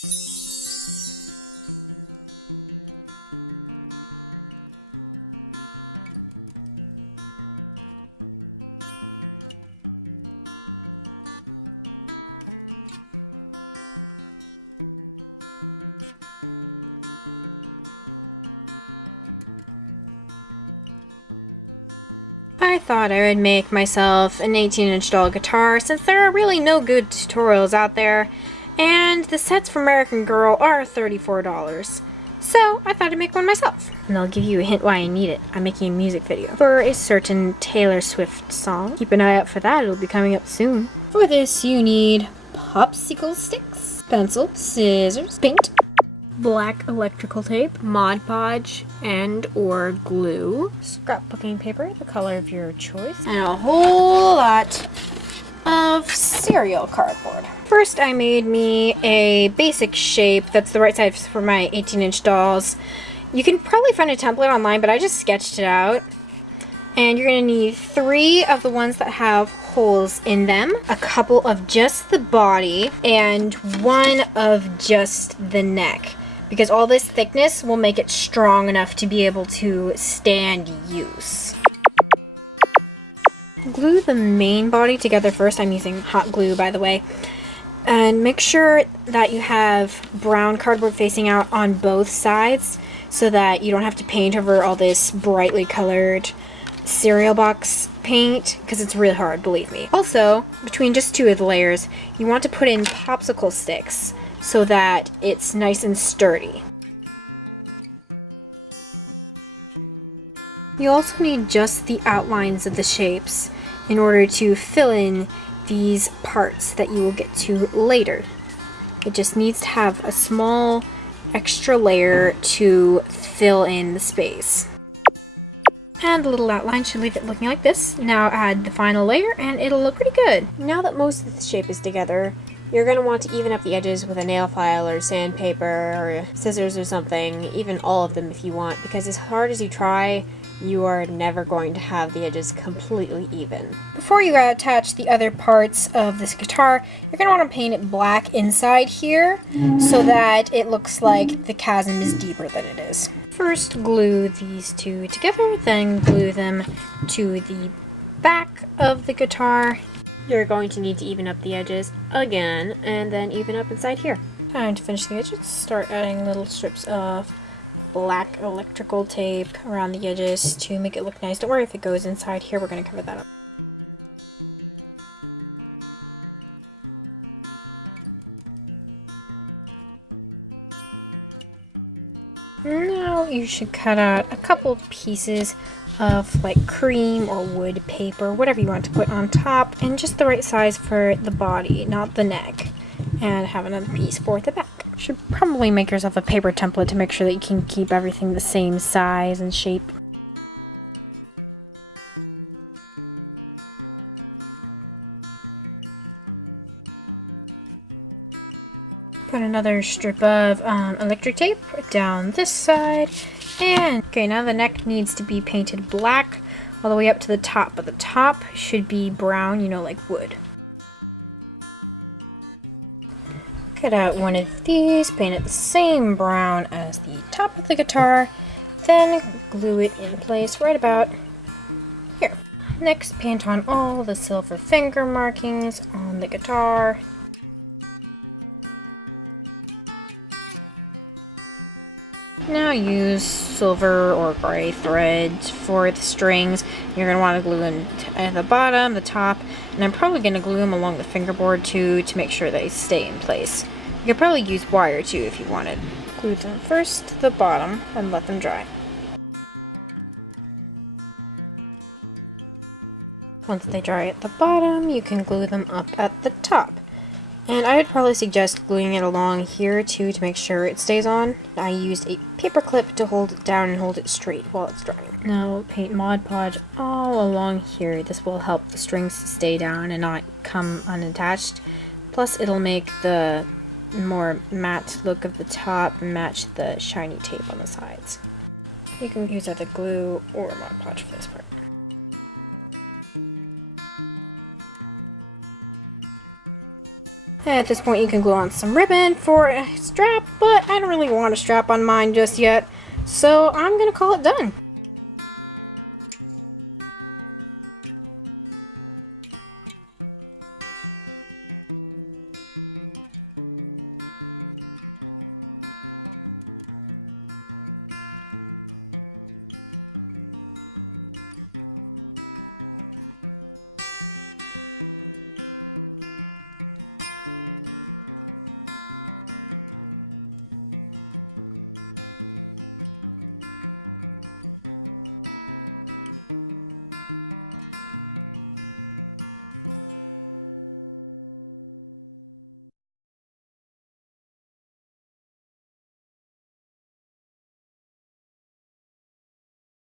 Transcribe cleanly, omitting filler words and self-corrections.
I thought I would make myself an 18-inch doll guitar since there are really no good tutorials out there, and the sets for American Girl are $34. So I thought I'd make one myself. And I'll give you a hint why I need it. I'm making a music video for a certain Taylor Swift song. Keep an eye out for that, it'll be coming up soon. For this you need popsicle sticks, pencil, scissors, paint, black electrical tape, Mod Podge and or glue, scrapbooking paper, the color of your choice, and a whole lot of cereal cardboard. First I made me a basic shape that's the right size for my 18-inch dolls. You can probably find a template online, but I just sketched it out. And you're going to need 3 of the ones that have holes in them, a couple of just the body, and 1 of just the neck. Because all this thickness will make it strong enough to be able to stand use. Glue the main body together first. I'm using hot glue, by the way. And make sure that you have brown cardboard facing out on both sides so that you don't have to paint over all this brightly colored cereal box paint, because it's really hard, believe me. Also, between just 2 of the layers, you want to put in popsicle sticks so that it's nice and sturdy. You also need just the outlines of the shapes in order to fill in these parts that you will get to later. It just needs to have a small extra layer to fill in the space. And the little outline should leave it looking like this. Now add the final layer and it'll look pretty good. Now that most of the shape is together, you're going to want to even up the edges with a nail file or sandpaper or scissors or something, even all of them if you want, because as hard as you try, you are never going to have the edges completely even. Before you attach the other parts of this guitar, you're going to want to paint it black inside here so that it looks like the chasm is deeper than it is. First glue these 2 together, then glue them to the back of the guitar. You're going to need to even up the edges again, and then even up inside here. Time to finish the edges. Start adding little strips of black electrical tape around the edges to make it look nice. Don't worry if it goes inside here, we're going to cover that up. Now you should cut out a couple of pieces of like cream or wood paper, whatever you want to put on top, and just the right size for the body, not the neck. And have another piece for the back. You should probably make yourself a paper template to make sure that you can keep everything the same size and shape. Put another strip of electric tape down this side. And okay, now the neck needs to be painted black all the way up to the top, but the top should be brown, you know, like wood. Cut out one of these, paint it the same brown as the top of the guitar, then glue it in place right about here. Next, paint on all the silver finger markings on the guitar. Now use silver or gray thread for the strings. You're going to want to glue in at the bottom, the top, and I'm probably going to glue them along the fingerboard too to make sure they stay in place. You could probably use wire too if you wanted. Glue them first to the bottom and let them dry. Once they dry at the bottom, you can glue them up at the top. And I would probably suggest gluing it along here too to make sure it stays on. I used a paper clip to hold it down and hold it straight while it's drying. Now paint Mod Podge all along here. This will help the strings stay down and not come unattached. Plus it'll make the more matte look of the top match the shiny tape on the sides. You can use either glue or Mod Podge for this part. At this point, you can glue on some ribbon for a strap, but I don't really want a strap on mine just yet, so I'm gonna call it done.